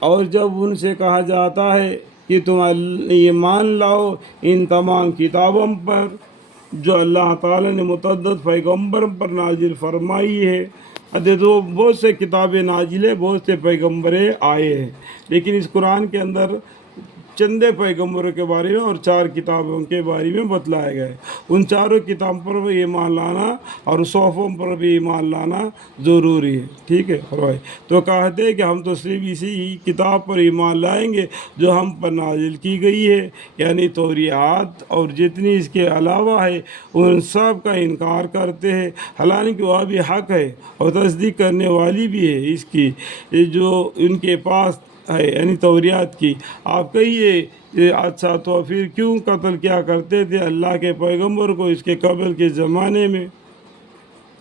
اور جب ان سے کہا جاتا ہے کہ تم ایمان لاؤ ان تمام کتابوں پر جو اللہ تعالیٰ نے متعدد پیغمبر پر نازل فرمائی ہے. تو بہت سے کتابیں نازل ہے، بہت سے پیغمبریں آئے ہیں، لیکن اس قرآن کے اندر چندے پیغمبروں کے بارے میں اور 4 کتابوں کے بارے میں بتلایا گیا ہے. ان چاروں کتابوں پر بھی ایمان لانا اور صحفوں پر بھی ایمان لانا ضروری ہے. ٹھیک ہے فرمائے. تو کہتے ہیں کہ ہم تو صرف اسی کتاب پر ایمان لائیں گے جو ہم پر نازل کی گئی ہے، یعنی توریات، اور جتنی اس کے علاوہ ہے ان سب کا انکار کرتے ہیں، حالانکہ وہ بھی حق ہے اور تصدیق کرنے والی بھی ہے اس کی جو ان کے پاس ہے، یعنی توریات کی. آپ کہیے اچھا تو پھر کیوں قتل کیا کرتے تھے اللہ کے پیغمبر کو اس کے قبل کے زمانے میں؟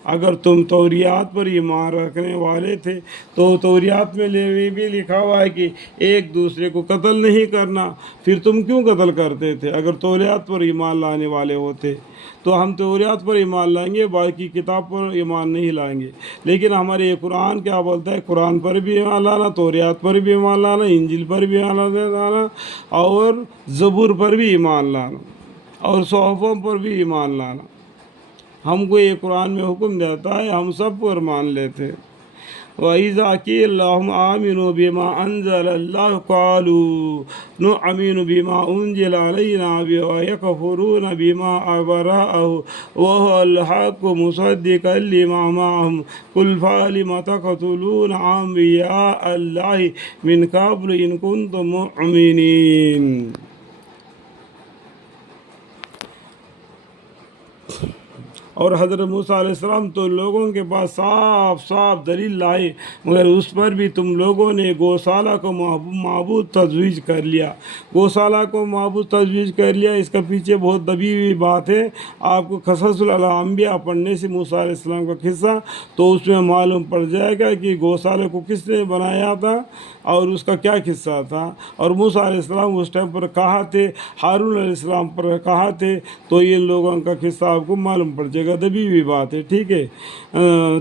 اگر تم توریات پر ایمان رکھنے والے تھے تو توریات میں بھی لکھا ہوا ہے کہ ایک دوسرے کو قتل نہیں کرنا، پھر تم کیوں قتل کرتے تھے اگر توریات پر ایمان لانے والے ہوتے؟ تو ہم توریات پر ایمان لائیں گے، باقی کتاب پر ایمان نہیں لائیں گے. لیکن ہمارے یہ قرآن کیا بولتا ہے؟ قرآن پر بھی ایمان لانا، توریات پر بھی ایمان لانا، انجیل پر بھی ایمان لانا، اور زبور پر بھی ایمان لانا، اور صحفوں پر بھی ایمان لانا. ہم کو یہ قرآن میں حکم دیتا ہے، ہم سب پر مان لیتے ہیں. وَإِذَا قِيلَ لَهُمْ آمِنُوا بِمَا أَنزَلَ اللَّهُ قَالُوا نُؤْمِنُ بِمَا أُنزِلَ عَلَيْنَا وَيَكْفُرُونَ بِمَا وَرَاءَهُ وَهُوَ الْحَقُّ مُصَدِّقًا لِمَا مَعَهُمْ قُلْ فَلِمَ تَقْتُلُونَ أَنبِيَاءَ اللَّهِ مِنْ قَبْلُ إِن كُنتُم مُّؤْمِنِينَ. اور حضرت موسیٰ علیہ السلام تو لوگوں کے پاس صاف صاف دلیل لائے، مگر اس پر بھی تم لوگوں نے گوشالہ کو معبود تجویز کر لیا. گوشالہ کو معبود تجویز کر لیا، اس کا پیچھے بہت دبی ہوئی بات ہے. آپ کو قصص الانبیاء پڑھنے سے موسیٰ علیہ السلام کا قصہ تو اس میں معلوم پڑ جائے گا کہ گوشالہ کو کس نے بنایا تھا اور اس کا کیا قصہ تھا، اور موسیٰ علیہ السلام اس ٹائم پر کہاں تھے، ہارون علیہ السلام پر کہاں تھے. تو یہ لوگوں کا قصہ آپ کو معلوم پڑ جائے گا، دبی ہوئی بات ہے. ٹھیک ہے.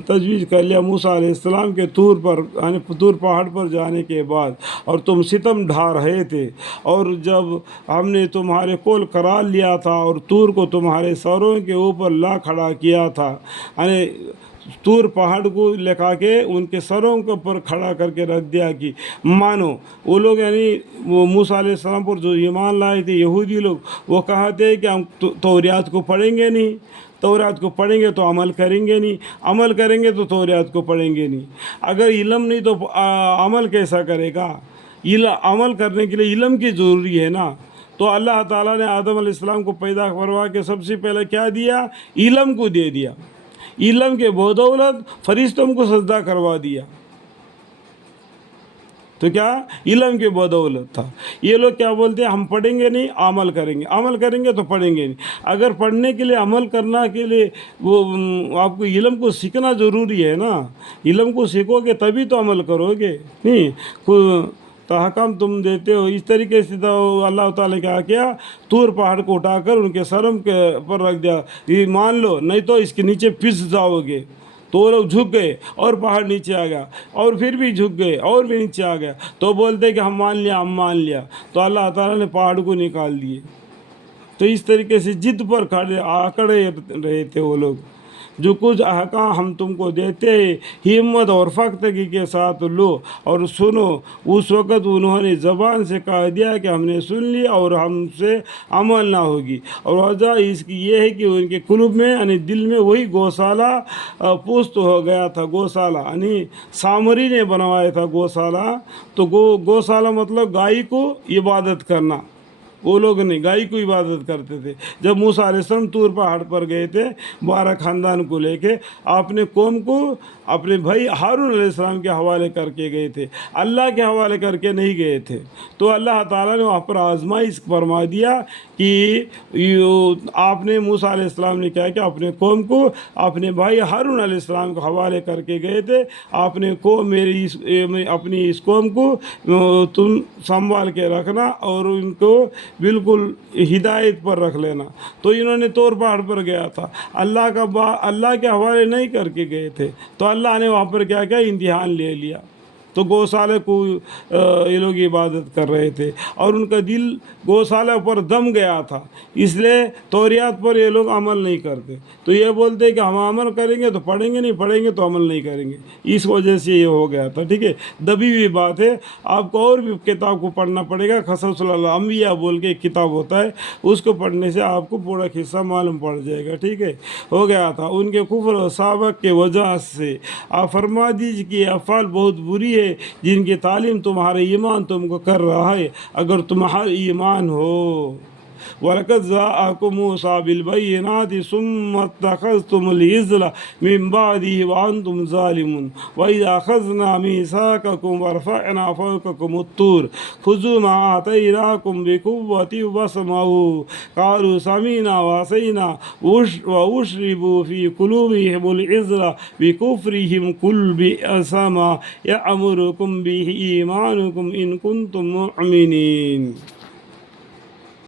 تجویز کر لیا موسیٰ علیہ السلام کے طور پر، یعنی طور پہاڑ پر جانے کے بعد، اور تم ستم ڈھا رہے تھے، اور جب ہم نے تمہارے قول قرار لیا تھا اور طور کو تمہارے سروں کے اوپر لا کھڑا کیا تھا، یعنی طور پہاڑ کو لکھا کے ان کے سروں کے اوپر کھڑا کر کے رکھ دیا کہ مانو. وہ لوگ یعنی وہ موسیٰ علیہ السلام پر جو ایمان لائے تھے یہودی لوگ، وہ کہتے ہیں کہ ہم توریات کو پڑھیں گے نہیں، توریات کو پڑھیں گے تو عمل کریں گے نہیں، عمل کریں گے تو توریات کو پڑھیں گے نہیں. اگر علم نہیں تو عمل کیسا کرے گا؟ عمل کرنے کے لیے علم کی ضروری ہے نا. تو اللہ تعالیٰ نے آدم علیہ السلام کو پیدا کروا کے سب سے پہلے کیا دیا؟ علم کو دے دیا. علم کے بدولت فرشتوں کو سجدہ کروا دیا. تو کیا علم کے بدولت تھا. یہ لوگ کیا بولتے ہیں؟ ہم پڑھیں گے نہیں، عمل کریں گے، عمل کریں گے تو پڑھیں گے نہیں. اگر پڑھنے کے لیے، عمل کرنا کے لیے وہ آپ کو علم کو سیکھنا ضروری ہے نا. علم کو سیکھو گے تبھی تو عمل کرو گے. نہیں تحکم تم دیتے ہو اس طریقے سے. تو اللہ تعالیٰ کیا کیا؟ طور پہاڑ کو اٹھا کر ان کے سرم کے پر رکھ دیا. یہ مان لو، نہیں تو اس کے نیچے پس جاؤ گے. تو وہ لوگ جھک گئے اور پہاڑ نیچے آ گیا، اور پھر بھی جھک گئے اور بھی نیچے آ گیا. تو بولتے کہ ہم مان لیا، ہم مان لیا. تو اللہ تعالیٰ نے پہاڑ کو نکال دیے. تو اس طریقے سے ضد پر آکڑے رہے تھے وہ لوگ. جو کچھ احکام ہم تم کو دیتے ہیں ہمت اور پختگی کے ساتھ لو اور سنو. اس وقت انہوں نے زبان سے کہہ دیا کہ ہم نے سن لیا اور ہم سے عمل نہ ہوگی. اور وجہ اس کی یہ ہے کہ ان کے قلوب میں یعنی دل میں وہی گوشالہ پست ہو گیا تھا. گوشالہ یعنی سامری نے بنوایا تھا گوشالہ. تو گوشالہ مطلب گائے کو عبادت کرنا. وہ لوگ نہیں، گائے کو عبادت کرتے تھے. جب موسیٰ علیہ السلام طور پہاڑ پر گئے تھے 12 خاندان کو لے کے، اپنے قوم کو اپنے بھائی ہارون علیہ السلام کے حوالے کر کے گئے تھے، اللہ کے حوالے کر کے نہیں گئے تھے. تو اللہ تعالیٰ نے وہاں پر آزمائش فرما دیا کہ آپ نے موسیٰ علیہ السلام نے کیا کہ اپنے قوم کو اپنے بھائی ہارون علیہ السلام کے حوالے کر کے گئے تھے. آپ نے اپنی اس قوم کو تم سنبھال کے رکھنا اور ان کو بالکل ہدایت پر رکھ لینا. تو انہوں نے طور پہاڑ پر گیا تھا، اللہ کے حوالے نہیں کر کے گئے تھے. تو اللہ نے وہاں پر کیا کیا؟ امتحان لے لیا. تو گوشالے کو یہ لوگ عبادت کر رہے تھے اور ان کا دل گوشالہ پر دم گیا تھا، اس لیے توریات پر یہ لوگ عمل نہیں کرتے۔ تو یہ بولتے کہ ہم عمل کریں گے تو پڑھیں گے، نہیں پڑھیں گے تو عمل نہیں کریں گے، اس وجہ سے یہ ہو گیا تھا، ٹھیک ہے۔ دبی ہوئی بات ہے، آپ کو اور بھی کتاب کو پڑھنا پڑے گا۔ قصص الانبیاء بول کے ایک کتاب ہوتا ہے، اس کو پڑھنے سے آپ کو پورا قصہ معلوم پڑ جائے گا، ٹھیک ہے۔ ہو گیا تھا ان کے کفر و سابق کے وجہ سے۔ آپ فرما دیجیے کہ یہ افعال بہت بری ہے جن کی تعلیم تمہارے ایمان تم کو کر رہا ہے، اگر تمہارا ایمان ہو۔ وَلَقَدْ جَاءَكُم مُوسَىٰ بِالْبَيِّنَاتِ ثُمَّ اتَّخَذْتُمُ الْعِجْلَ مِن بَعْدِهِ وَأَنْتُمْ ظَالِمُونَ وَإِذْ أَخَذْنَا مِيثَاقَكُمْ وَرَفَعْنَا فَوْقَكُمُ الطُّورَ خُذُوا مَا آتَيْنَاكُمْ بِقُوَّةٍ وَاسْمَعُوا قَالُوا سَمِعْنَا وَعَصَيْنَا وَأُشْرِبُوا فِي قُلُوبِهِمُ الْعِجْلَ بِكُفْرِهِمْ قُلْ بِئْسَ مَا يَأْمُرُكُم بِهِ إِيمَانُكُمْ إِن كُنتُم مُّؤْمِنِينَ۔